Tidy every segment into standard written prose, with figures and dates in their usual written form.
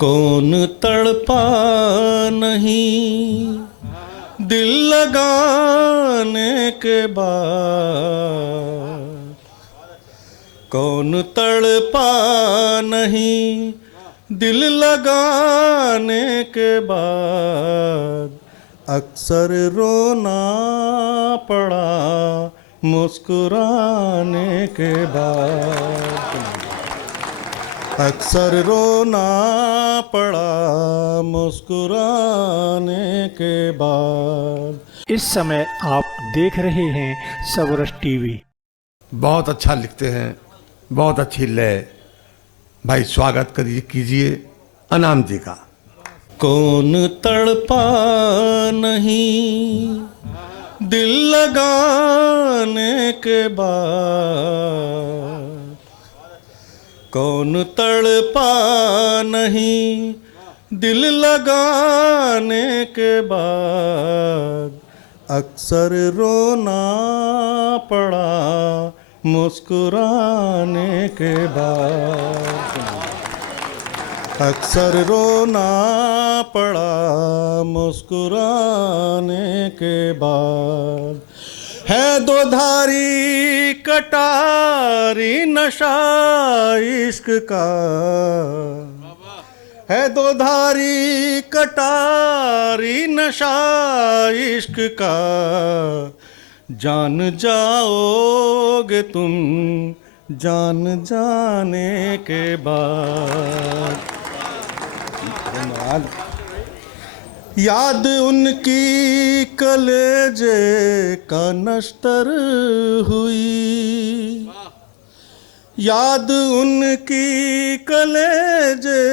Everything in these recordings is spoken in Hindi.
कौन तड़पा नहीं दिल लगाने के बाद, कौन तड़पा नहीं दिल लगाने के बाद, अक्सर रोना पड़ा मुस्कुराने के बाद, अक्सर रोना पड़ा मुस्कुराने के बाद। इस समय आप देख रहे हैं सबरस टीवी। बहुत अच्छा लिखते हैं, बहुत अच्छी लय। भाई स्वागत कीजिए अनाम जी का। कौन तड़पा नहीं दिल लगाने के बाद, कौन तड़पा नहीं दिल लगाने के बाद, अक्सर रोना पड़ा मुस्कुराने के बाद, अक्सर रोना पड़ा मुस्कुराने के बाद। है दो धारी कटारी नशा इश्क का, है दो धारी कटारी नशा इश्क का, जान जाओगे तुम जान जाने के बाद। याद उनकी कलेजे का नश्तर हुई, याद उनकी कलेजे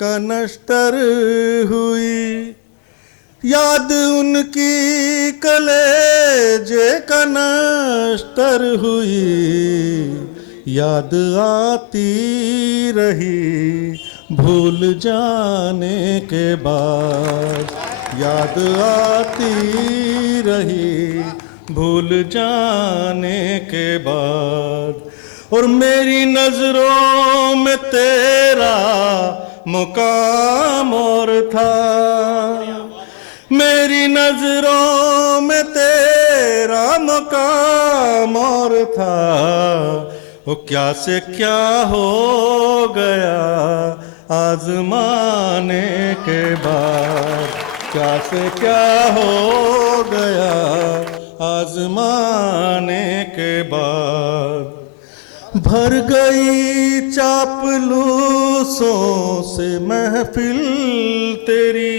का नश्तर हुई, याद उनकी कलेजे का नश्तर हुई, याद आती रही भूल जाने के बाद, याद आती रही भूल जाने के बाद। और मेरी नजरों में तेरा मुकाम और था, मेरी नजरों में तेरा मुकाम और था, वो क्या से क्या हो गया आजमाने के बाद, क्या से क्या हो गया आजमाने के बाद। भर गई चापलूसों से महफिल तेरी,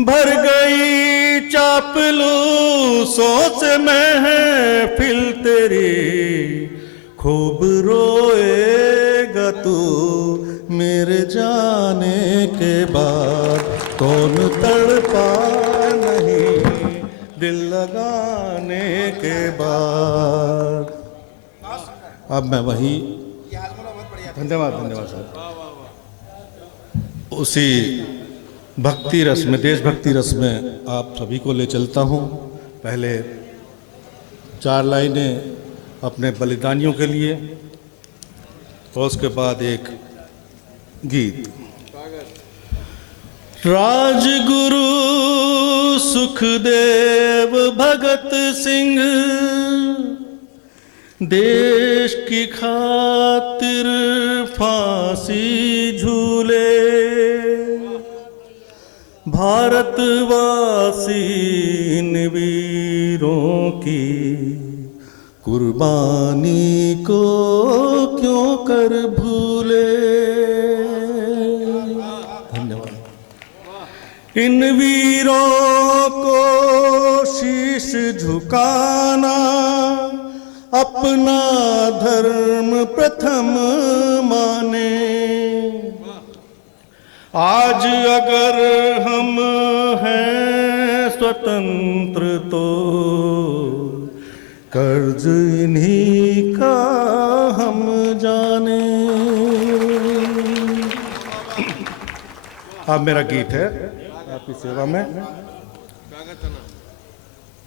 भर गई चापलूसों से महफिल तेरी, खूब रोएगा तू मेरे जाने के बाद। कौन तड़पा नहीं दिल लगाने के बाद। अब मैं वही, धन्यवाद धन्यवाद सर, उसी भक्ति रस में, देशभक्ति रस में आप सभी को ले चलता हूँ। पहले 4 लाइनें अपने बलिदानियों के लिए और उसके बाद एक गीत। राजगुरु सुखदेव भगत सिंह देश की खातिर फांसी झूले, भारतवासी इन वीरों की कुर्बानी को क्यों कर भूले। धन्यवाद। इन वीरों को शीश झुकाना अपना धर्म प्रथम माने। आज अगर हम हैं स्वतंत्र तो कर्ज इन्हीं का हम जाने। अब मेरा गीत है आपकी सेवा में।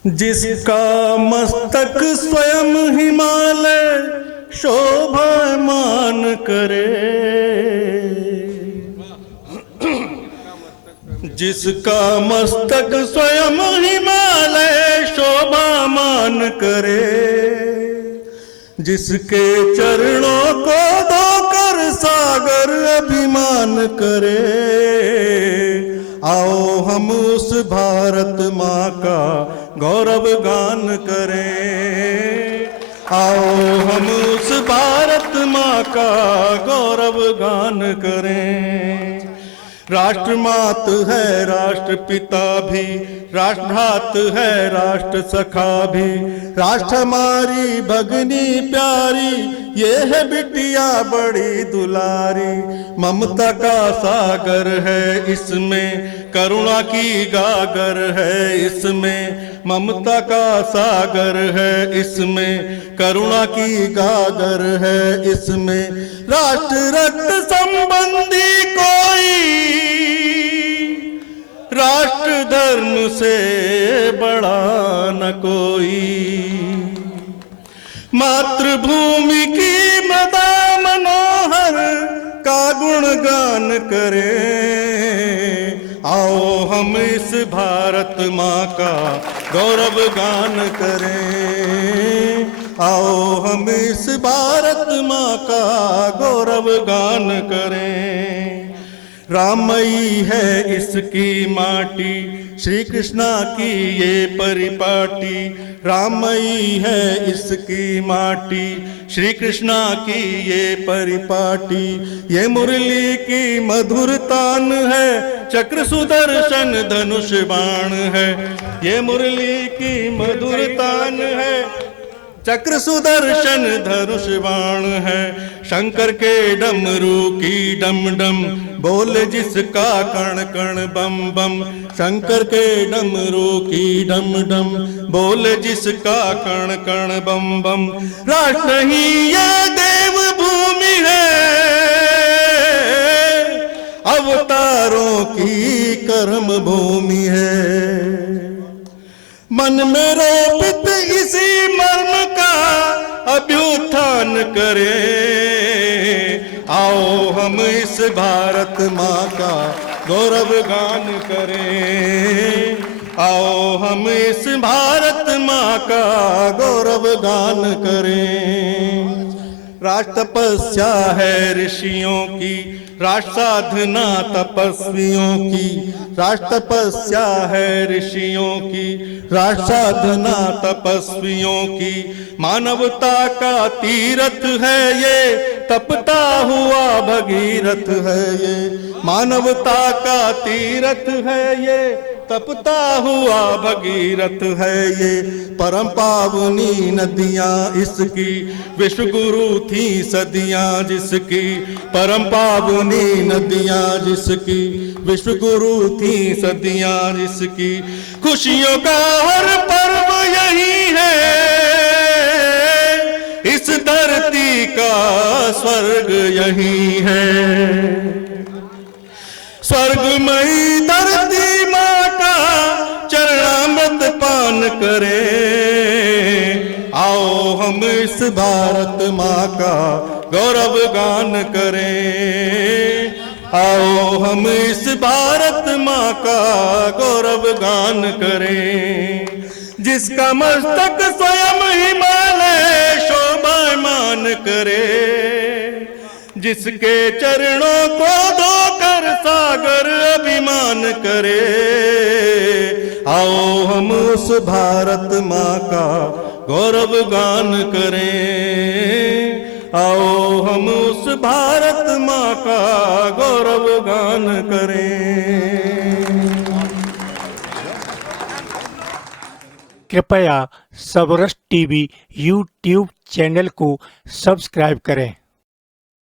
जिसका मस्तक स्वयं हिमालय शोभायमान करे, जिसका मस्तक स्वयं हिमालय शोभामान करे, जिसके चरणों को धोकर सागर अभिमान करे। आओ हम उस भारत माँ का गौरव गान करें, आओ हम उस भारत माँ का गौरव गान करें। राष्ट्रमात है राष्ट्रपिता भी, राष्ट्रघात है राष्ट्र सखा भी, राष्ट्र हमारी भगनी प्यारी, ये है बिटिया बड़ी दुलारी। ममता का सागर है इसमें, करुणा की गागर है इसमें, ममता का सागर है इसमें, करुणा की गागर है इसमें। राष्ट्र रक्त संबंधी कोई राष्ट्र धर्म से बड़ा न कोई। मातृभूमि की मदा मनोहर का गुणगान करें, आओ हम इस भारत माँ का गौरव गान करें, आओ हम इस भारत माँ का गौरव गान करें। राममयी है इसकी माटी, श्री कृष्णा की ये परिपाटी। राममयी है इसकी माटी, श्री कृष्णा की ये परिपाटी। ये मुरली की मधुर तान है, चक्र सुदर्शन धनुष बाण है। ये मुरली की मधुर तान है, चक्र सुदर्शन धनुष बाण है। शंकर के डमरू की डम डम बोल जिसका कण कण बम बम। शंकर के डमरू की डम डम बोल जिसका कण कण बम बम। राष्ट्र ही ये देव भूमि है, अवतारों की कर्म भूमि है। मन में रोपित इसी मर्म का अभ्युत्थान करें, आओ हम इस भारत माँ का गौरव गान करें, आओ हम इस भारत माँ का गौरव गान करें। राष्ट्र तपस्या है ऋषियों की, राष्ट्र साधना तपस्वियों की। राष्ट्र तपस्या है ऋषियों की, राष्ट्र साधना तपस्वियों की। मानवता का तीरथ है ये, तपता हुआ भगीरथ है ये। मानवता का तीरथ है ये, तपता हुआ भगीरथ है ये। परम पावनी नदियां इसकी, विश्व गुरु थी सदियां जिसकी। परम पावनी नदियां जिसकी, विश्व गुरु थी सदियां जिसकी। खुशियों का हर पर्व यही है, इस धरती का स्वर्ग यही है। स्वर्गमयी धरती माँ का चरणामृत पान करें, आओ हम इस भारत माँ का गौरव गान करें, आओ हम इस भारत माँ का गौरव गान करें। जिसका मस्तक स्वयं हिमालय शोभामान करे, जिसके चरणों को धोकर सागर अभिमान करे। आओ हम उस भारत माँ का गौरव गान करें, आओ हम उस भारत माँ का गौरव गान करें। कृपया सबरस टीवी यूट्यूब चैनल को सब्सक्राइब करें।